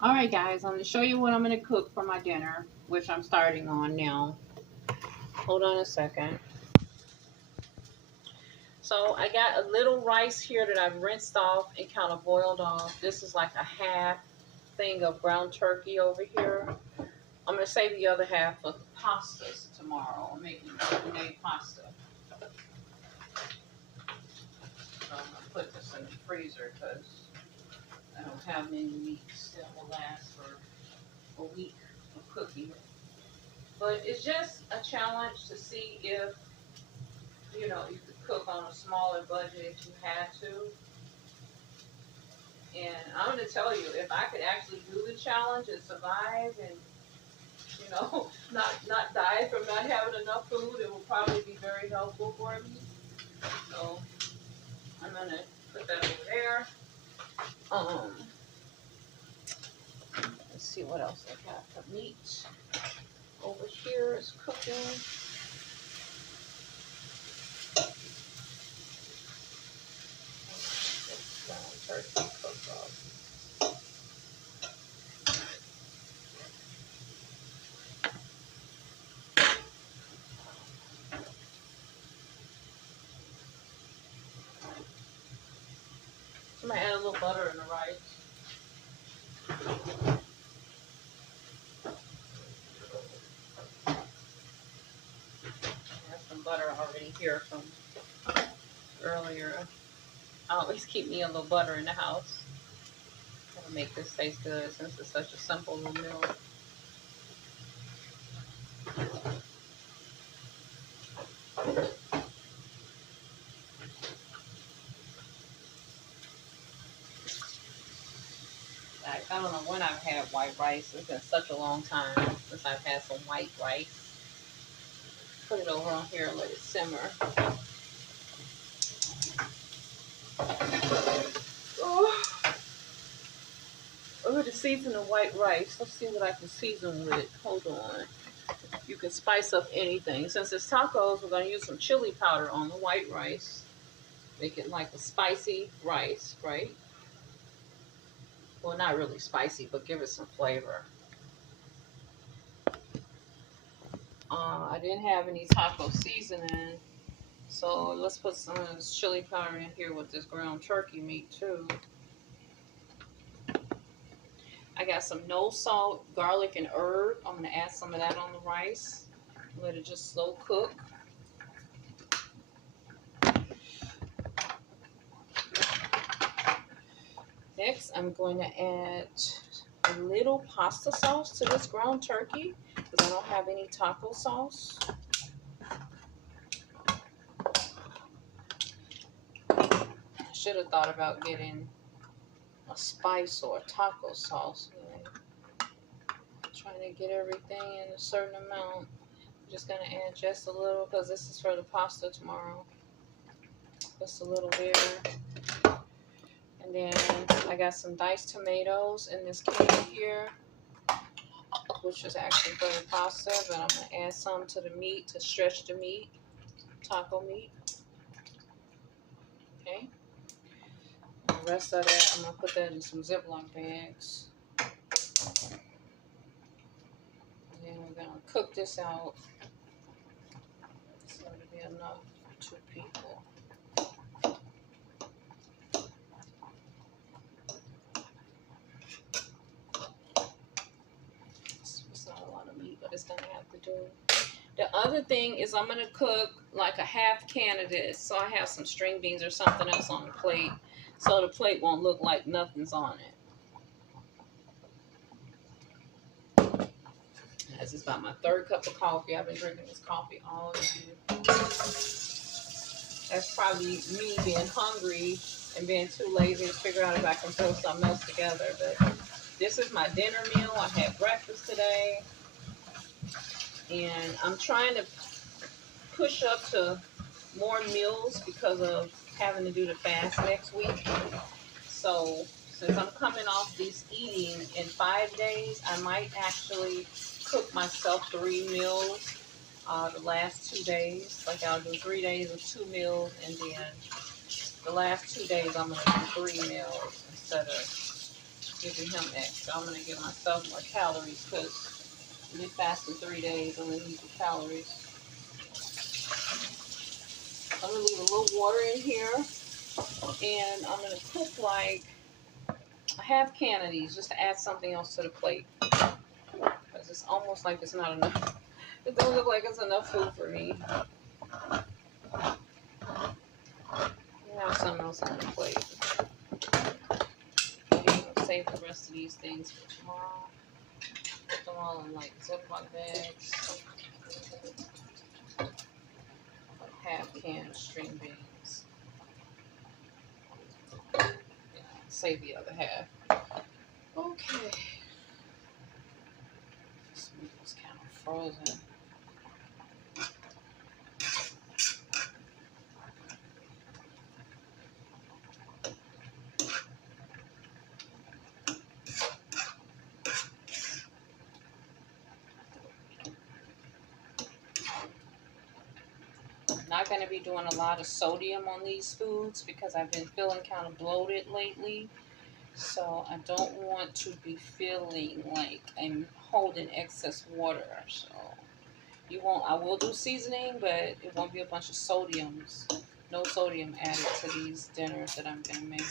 Alright guys, I'm going to show you what I'm going to cook for my dinner, which I'm starting on now. Hold on a second. So I got a little rice here that I've rinsed off and kind of boiled off. This is like a half thing of ground turkey over here. I'm going to save the other half for pastas tomorrow. I'm making homemade pasta. So I'm going to put this in the freezer because I don't have many weeks that will last for a week of cooking. But it's just a challenge to see if, you know, you could cook on a smaller budget if you had to. And I'm going to tell you, if I could actually do the challenge and survive and, you know, not die from not having enough food, it will probably be very helpful for me. So I'm going to put that over there. Let's see what else I got. The meat over here is cooking. Turkey cooked up. I'm going to add a little butter in the rice. I have some butter already here from earlier. I always keep me a little butter in the house. That'll make this taste good since it's such a simple little meal. I don't know when I've had white rice. It's been such a long time since I've had some white rice. Put it over on here and let it simmer. Oh, I'm going to season the white rice. Let's see what I can season with it. Hold on. You can spice up anything. Since it's tacos, we're going to use some chili powder on the white rice. Make it like a spicy rice, right? Well, not really spicy, but give it some flavor. I didn't have any taco seasoning, so let's put some of this chili powder in here with this ground turkey meat too. I got some no salt, garlic, and herb. I'm going to add some of that on the rice. Let it just slow cook. Next, I'm going to add a little pasta sauce to this ground turkey because I don't have any taco sauce. I should have thought about getting a spice or a taco sauce. Trying to get everything in a certain amount. I'm just going to add just a little because this is for the pasta tomorrow. Just a little bit. And then I got some diced tomatoes in this can here, which is actually for the pasta, but I'm going to add some to the meat to stretch the meat, taco meat. Okay. And the rest of that, I'm going to put that in some Ziploc bags. And then we're going to cook this out. So it'll be enough for 2 people. It's not a lot of meat, but it's going to have to do. The other thing is I'm going to cook like a half can of this. So I have some string beans or something else on the plate. So the plate won't look like nothing's on it. This is about my 3rd cup of coffee. I've been drinking this coffee all day. That's probably me being hungry and being too lazy to figure out if I can throw something else together. But this is my dinner meal. I had breakfast today. And I'm trying to push up to more meals because of having to do the fast next week. So since I'm coming off this eating in 5 days, I might actually cook myself 3 meals the last 2 days. Like I'll do 3 days of 2 meals, and then the last 2 days I'm going to do 3 meals instead of giving him extra. I'm gonna give myself more calories because we fasting 3 days. I'm gonna need the calories. I'm gonna leave a little water in here, and I'm gonna cook like a half can of these just to add something else to the plate. Because it's almost like it's not enough. It don't look like it's enough food for me. You have something else on the plate. I'll save the rest of these things for tomorrow. Put them all in like Ziploc bags. Half can of string beans. Yeah, save the other half. Okay. This meat was kind of frozen. Not going to be doing a lot of sodium on these foods because I've been feeling kind of bloated lately. So I don't want to be feeling like I'm holding excess water. So you won't. I will do seasoning, but it won't be a bunch of sodiums. No sodium added to these dinners that I'm going to make.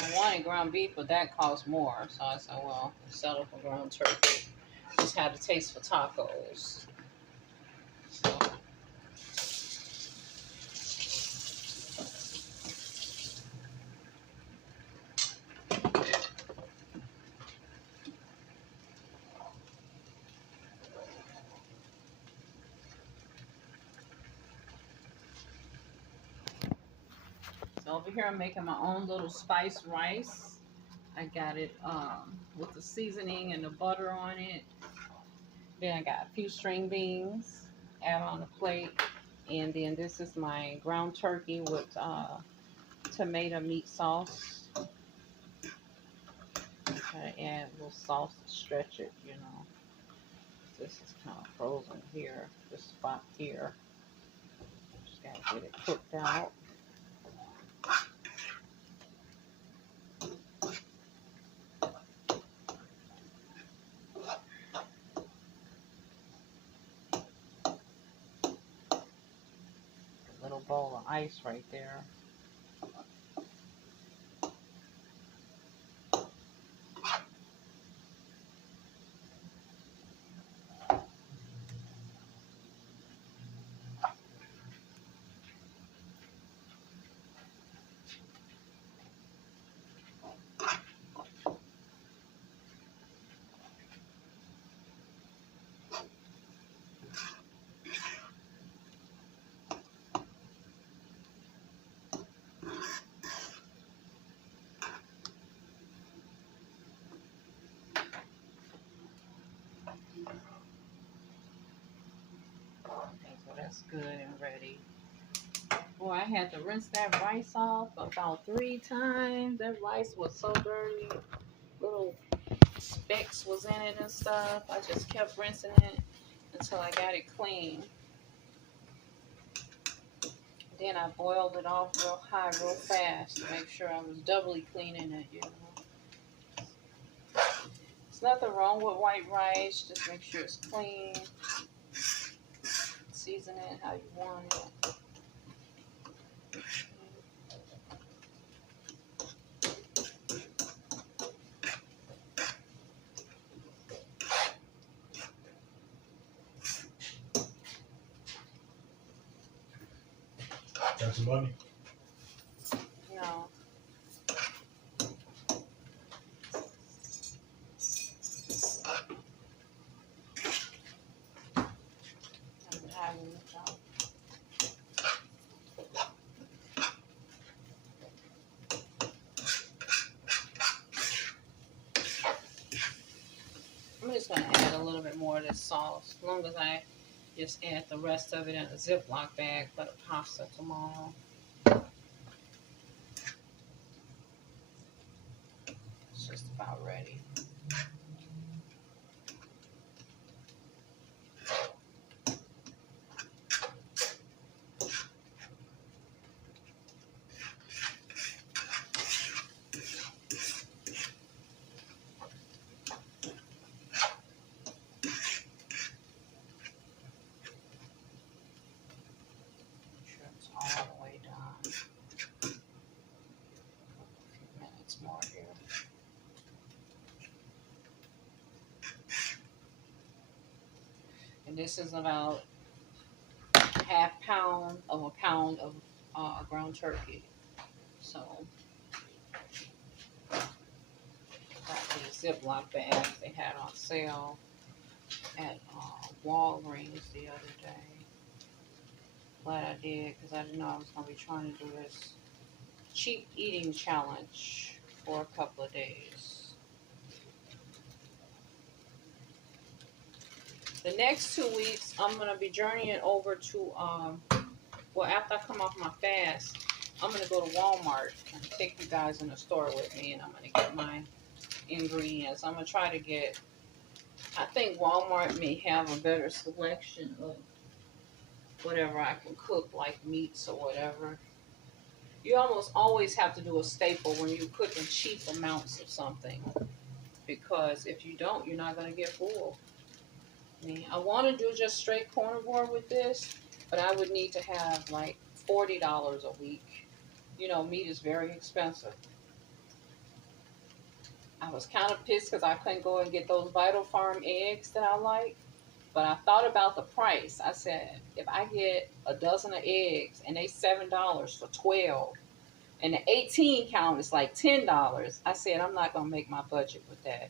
I wanted ground beef, but that costs more. So I said, well, settle for ground turkey. Just had a taste for tacos. So. So over here I'm making my own little spice rice. I got it with the seasoning and the butter on it. Then I got a few string beans, add on the plate. And then this is my ground turkey with tomato meat sauce. Try to add a little sauce to stretch it, you know. This is kind of frozen here, this spot here. Just gotta get it cooked out. Little bowl of ice right there. Okay, so that's good and ready. Boy, I had to rinse that rice off about 3 times. That rice was so dirty. Little specks was in it and stuff. I just kept rinsing it until I got it clean. Then I boiled it off real high, real fast to make sure I was doubly cleaning it, you know. There's nothing wrong with white rice. Just make sure it's clean. Season it how you want it. Got some money? No. I'm having the job. I'm just going to add a little bit more of this sauce, as long as I just add the rest of it in a Ziploc bag for the pasta tomorrow. just about ready. All the way done. A few minutes more here. And this is about half pound of a pound of ground turkey. So got these Ziploc bags they had on sale at Walgreens the other day. Glad I did, because I didn't know I was going to be trying to do this cheap eating challenge for a couple of days. The next 2 weeks, I'm going to be journeying over to, well, after I come off my fast, I'm going to go to Walmart and take you guys in the store with me, and I'm going to get my ingredients. I'm going to try to get, I think Walmart may have a better selection of whatever I can cook, like meats or whatever. You almost always have to do a staple when you're cooking cheap amounts of something, because if you don't, you're not going to get full. I mean, I want to do just straight carnivore with this, but I would need to have like $40 a week. You know, meat is very expensive. I was kind of pissed because I couldn't go and get those Vital Farm eggs that I like. But I thought about the price. I said, if I get a dozen of eggs and they $7 for 12, and the 18 count is like $10, I said, I'm not going to make my budget with that.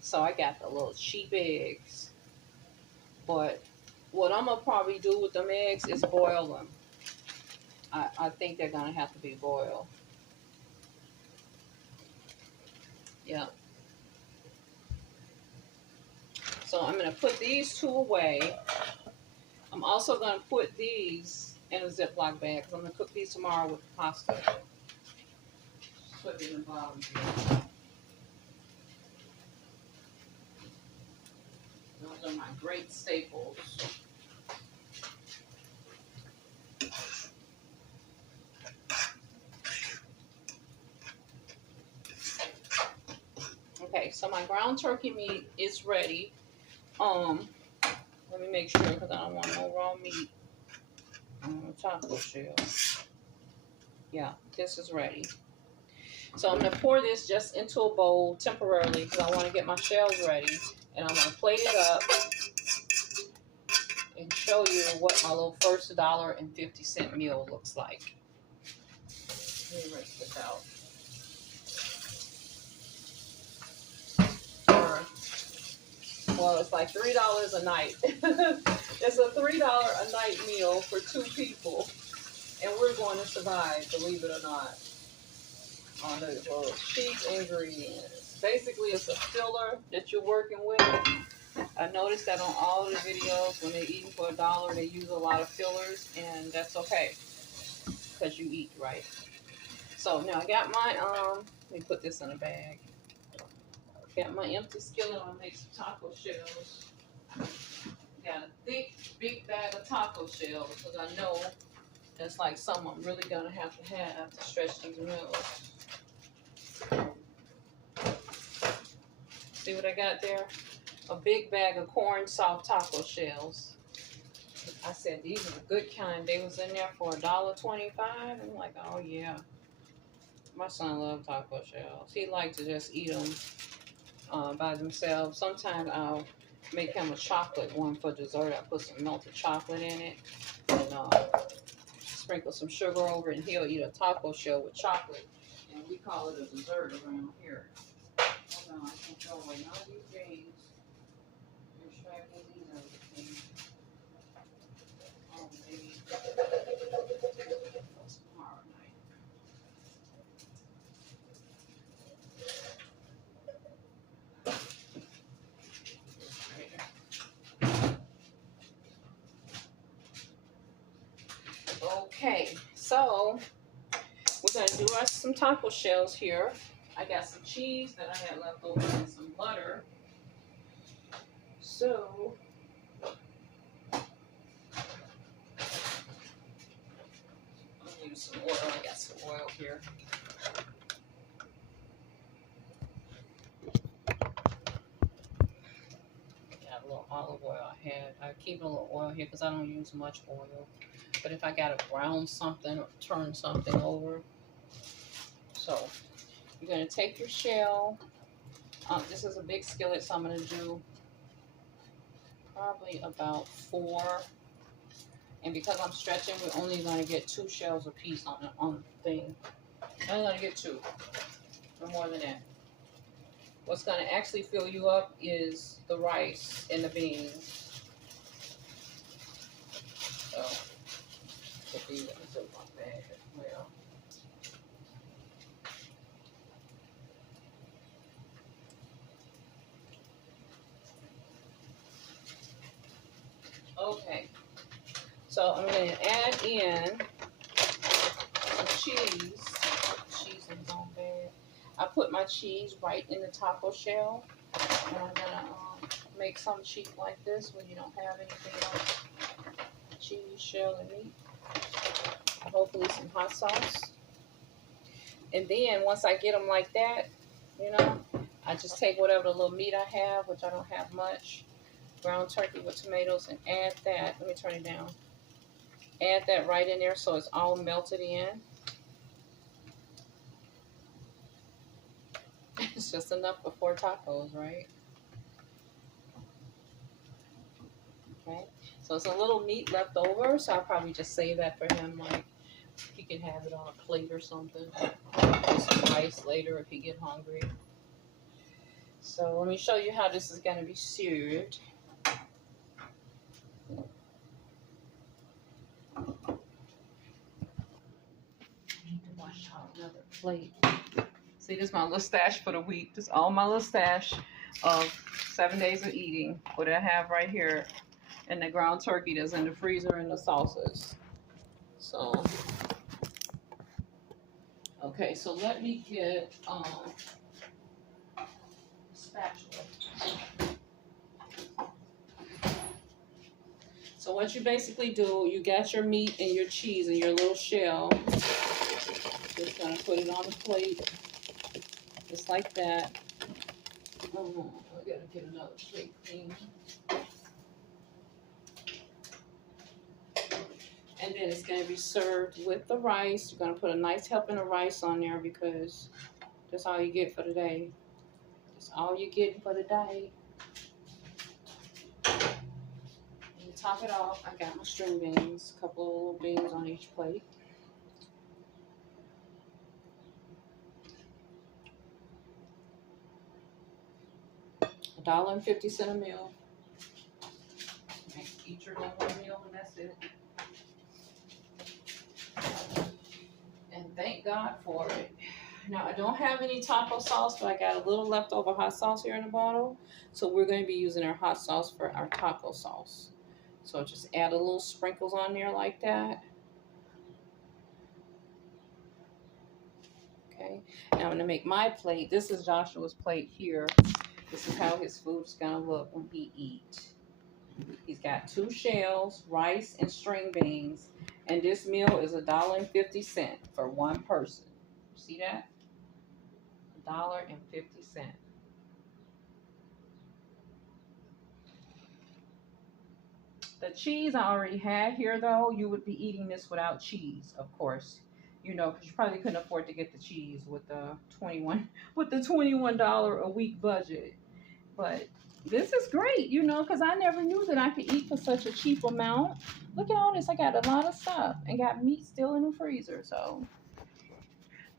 So I got the little cheap eggs. But what I'm going to probably do with them eggs is boil them. I think they're going to have to be boiled. Yeah. So I'm going to put these two away. I'm also going to put these in a Ziploc bag because I'm going to cook these tomorrow with the pasta. Put it in the bottom here. Those are my great staples. Okay, so my ground turkey meat is ready. Let me make sure because I don't want no raw meat on the taco shell. Yeah, this is ready. So I'm going to pour this just into a bowl temporarily because I want to get my shells ready. And I'm going to plate it up and show you what my little first $1.50 meal looks like. Let me rinse this out. Well, it's like $3 a night. It's a $3 a night meal for 2 people. And we're going to survive, believe it or not, on the cheap ingredients. Basically, it's a filler that you're working with. I noticed that on all of the videos, when they're eating for $1, they use a lot of fillers, and that's okay, because you eat right. So now I got my, let me put this in a bag. Got my empty skillet. I'm gonna make some taco shells. Got a thick, big bag of taco shells because I know that's like something I'm really gonna have to stretch these meals. See what I got there? A big bag of corn soft taco shells. I said these are the good kind. They was in there for $1.25. I'm like, oh yeah. My son loves taco shells. He likes to just eat them by themselves. Sometimes I'll make him a chocolate one for dessert. I put some melted chocolate in it and sprinkle some sugar over it, and he'll eat a taco shell with chocolate. And we call it a dessert around here. Hold on, I can't throw away none of these things. You're extracting these everything. Oh, baby. That's tomorrow night. Okay, so we're going to do us some taco shells here. I got some cheese that I had left over and some butter. So I'll use some oil. I got some oil here. Got a little olive oil I keep a little oil here because I don't use much oil. But if I gotta brown something or turn something over. So you're gonna take your shell. This is a big skillet, so I'm gonna do probably about 4. And because I'm stretching, we're only gonna get 2 shells a piece on the thing. I'm only gonna get 2, no more than that. What's gonna actually fill you up is the rice and the beans. So put these in the Ziploc bag as well. Okay, so I'm going to add in some cheese. Cheese in its own bag. I put my cheese right in the taco shell, and I'm going to make some cheese like this when you don't have anything else. Cheese, shell, and meat. Hopefully some hot sauce. And then once I get them like that, you know, I just take whatever the little meat I have, which I don't have much, ground turkey with tomatoes, and add that. Let me turn it down. Add that right in there so it's all melted in. It's just enough for 4 tacos, right? Okay. So it's a little meat left over, so I'll probably just save that for him. Like, he can have it on a plate or something. With some rice later if he get hungry. So let me show you how this is going to be served. Wash out another plate. See, this is my little stash for the week. This is all my little stash of 7 days of eating. What I have right here, and the ground turkey that's in the freezer, and the sauces. So, okay, so let me get a spatula. So what you basically do, you got your meat and your cheese in your little shell. Just gonna put it on the plate, just like that. Oh, I gotta get another plate clean. And then it's gonna be served with the rice. You're gonna put a nice helping of rice on there because that's all you get for the day. That's all you get for the day. And top it off, I got my string beans, a couple of little beans on each plate. $1.50 a meal. Eat your little meal and that's it. And thank God for it. Now, I don't have any taco sauce, but I got a little leftover hot sauce here in the bottle. So we're going to be using our hot sauce for our taco sauce. So just add a little sprinkles on there like that. Okay. Now I'm going to make my plate. This is Joshua's plate here. This is how his food's going to look when he eats. He's got 2 shells, rice, and string beans. And this meal is $1.50 for one person. See that? $1.50. The cheese I already had here, though, you would be eating this without cheese, of course. You know, because you probably couldn't afford to get the cheese with the $21 a week budget. But this is great, you know, because I never knew that I could eat for such a cheap amount. Look at all this. I got a lot of stuff and got meat still in the freezer. So,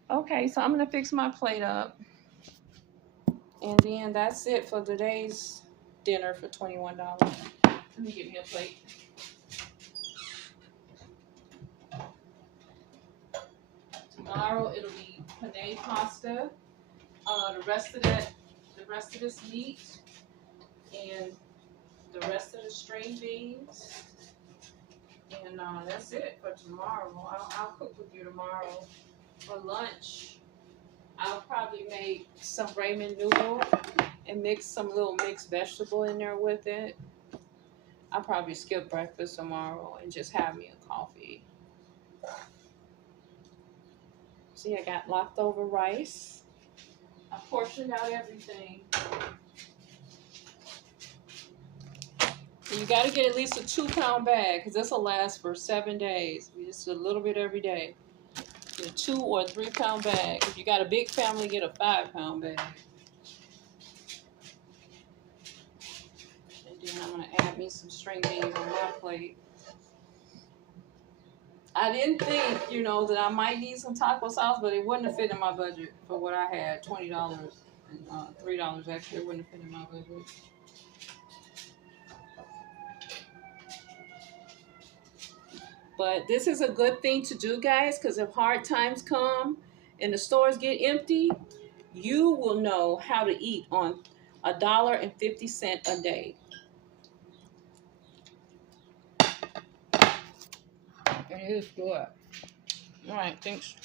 okay, so I'm going to fix my plate up. And then that's it for today's dinner for $21. Let me get me a plate. Tomorrow it'll be penne pasta. The rest of this meat, and the rest of the string beans, and that's it for tomorrow. I'll cook with you tomorrow. For lunch, I'll probably make some ramen noodle and mix some little mixed vegetable in there with it. I'll probably skip breakfast tomorrow and just have me a coffee. See, I got leftover rice. I portioned out everything. You got to get at least a 2-pound bag because this will last for 7 days. Just a little bit every day. Get a 2 or 3-pound bag. If you got a big family, get a 5-pound bag. And then I'm going to add me some string beans on my plate. I didn't think, you know, that I might need some taco sauce, but it wouldn't have fit in my budget for what I had. $20 and $3 extra. It wouldn't have fit in my budget. But this is a good thing to do, guys, because if hard times come and the stores get empty, you will know how to eat on $1.50 a day. It is good. All right, thanks.